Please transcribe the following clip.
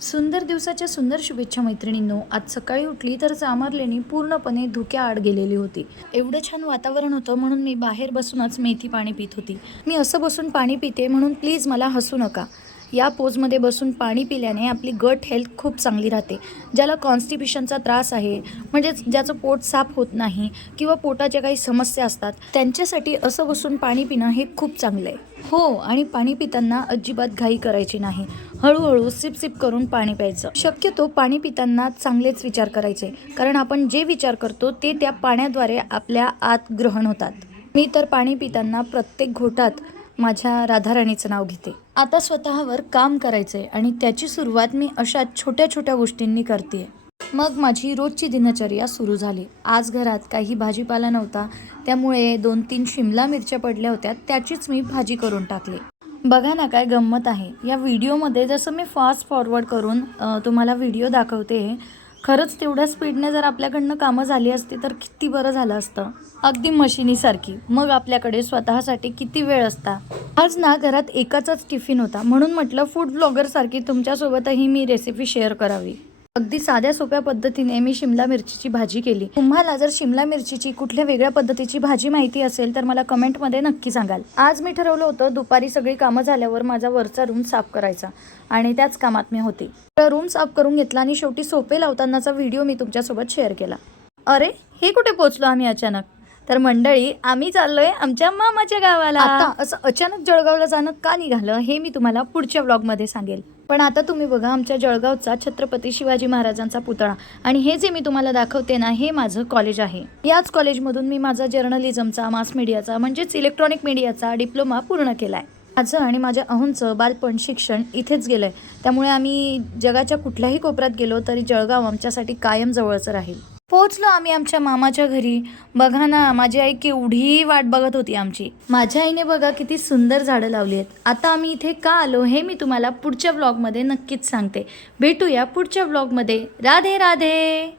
सुंदर दिवसाच्या सुंदर शुभेच्छा मैत्रिणींनो. आज सकाळी उठली तर चामरलेणी पूर्णपणे धुक्याआड गेलेली होती. एवढं छान वातावरण होतं म्हणून मी बाहेर बसूनच मेथी पाणी पित होती. मी असं बसून पाणी पिते म्हणून प्लीज मला हसू नका. या पोजमध्ये बसून पाणी पिल्याने आपली गट हेल्थ खूप चांगली राहते. ज्याला कॉन्स्टिपेशनचा त्रास आहे, म्हणजेच ज्याचं पोट साफ होत नाही किंवा पोटाच्या काही समस्या असतात, त्यांच्यासाठी असं बसून पाणी पिणं हे खूप चांगलं आहे. हो, आणि पाणी पिताना अजिबात घाई करायची नाही. हळूहळू सिप करून पाणी प्यायचं. शक्यतो पाणी पिताना चांगलेच विचार करायचे, कारण आपण जे विचार करतो ते त्या पाण्याद्वारे आपल्या आत ग्रहण होतात. मी तर पाणी पिताना प्रत्येक घोटात माझ्या राधाराणीचं नाव घेते. आता स्वतःवर काम करायचंय आणि त्याची सुरुवात मी अशा छोट्या छोट्या गोष्टींनी करते. मग माझी रोजची दिनचर्या सुरू झाली. आज घरात काही भाजीपाला नव्हता, त्यामुळे 2-3 शिमला मिरच्या पडल्या होत्या, त्याचीच मी भाजी करून टाकली. बघा ना काय गंमत आहे. या व्हिडिओमध्ये जसं मी फास्ट फॉरवर्ड करून तुम्हाला व्हिडिओ दाखवते, खरंच तेवढ्या स्पीडने जर आपल्याकडनं कामं झाली असती तर किती बरं झालं असतं. अगदी मशिनीसारखी. मग आपल्याकडे स्वतःसाठी किती वेळ असता. आज ना घरात एकाचाच टिफिन होता, म्हणून म्हटलं फूड ब्लॉगरसारखी तुमच्यासोबतही मी रेसिपी शेअर करावी. अगदी साध्या सोप्या पद्धतीने मी शिमला मिरचीची भाजी केली. तुम्हाला जर शिमला मिरचीची कुठल्या वेगळ्या पद्धतीची भाजी माहिती असेल तर मला कमेंटमध्ये नक्की सांगाल. आज मी ठरवलं होतं दुपारी सगळी कामं झाल्यावर माझा वरचा रूम साफ करायचा आणि त्याच कामात मी होते. रूम साफ करून घेतला आणि शेवटी सोपे लावतानाचा व्हिडिओ मी तुमच्यासोबत शेअर केला. अरे, हे कुठे पोहोचलो आम्ही अचानक? तर मंडळी, आम्ही चाललोय आमच्या मामाच्या गावाला. आता असं अचानक जळगावला जाणं का निघालं हे मी तुम्हाला पुढच्या व्लॉगमध्ये सांगेल. पण आता तुम्ही बघा आमच्या जळगावचा छत्रपती शिवाजी महाराजांचा पुतळा. आणि हे जे मी तुम्हाला दाखवते ना, हे माझं कॉलेज आहे. याच कॉलेजमधून मी माझा जर्नलिझमचा, मास मीडियाचा म्हणजेच इलेक्ट्रॉनिक मीडियाचा डिप्लोमा पूर्ण केलाय. माझं आणि माझ्या अहोंचं बालपण शिक्षण इथेच गेलंय. त्यामुळे आम्ही जगाच्या कुठल्याही कोपऱ्यात गेलो तरी जळगाव आमच्यासाठी कायम जवळचं राहील. पोहोचलो आम्ही आमच्या मामाच्या घरी. बघा ना, माझी आई केवढी वाट बघत होती आमची. माझ्या आईने बघा किती सुंदर झाडं लावली आहेत. आता आम्ही इथे का आलो हे मी तुम्हाला पुढच्या व्लॉगमध्ये नक्कीच सांगते. भेटूया पुढच्या व्लॉगमध्ये. राधे राधे.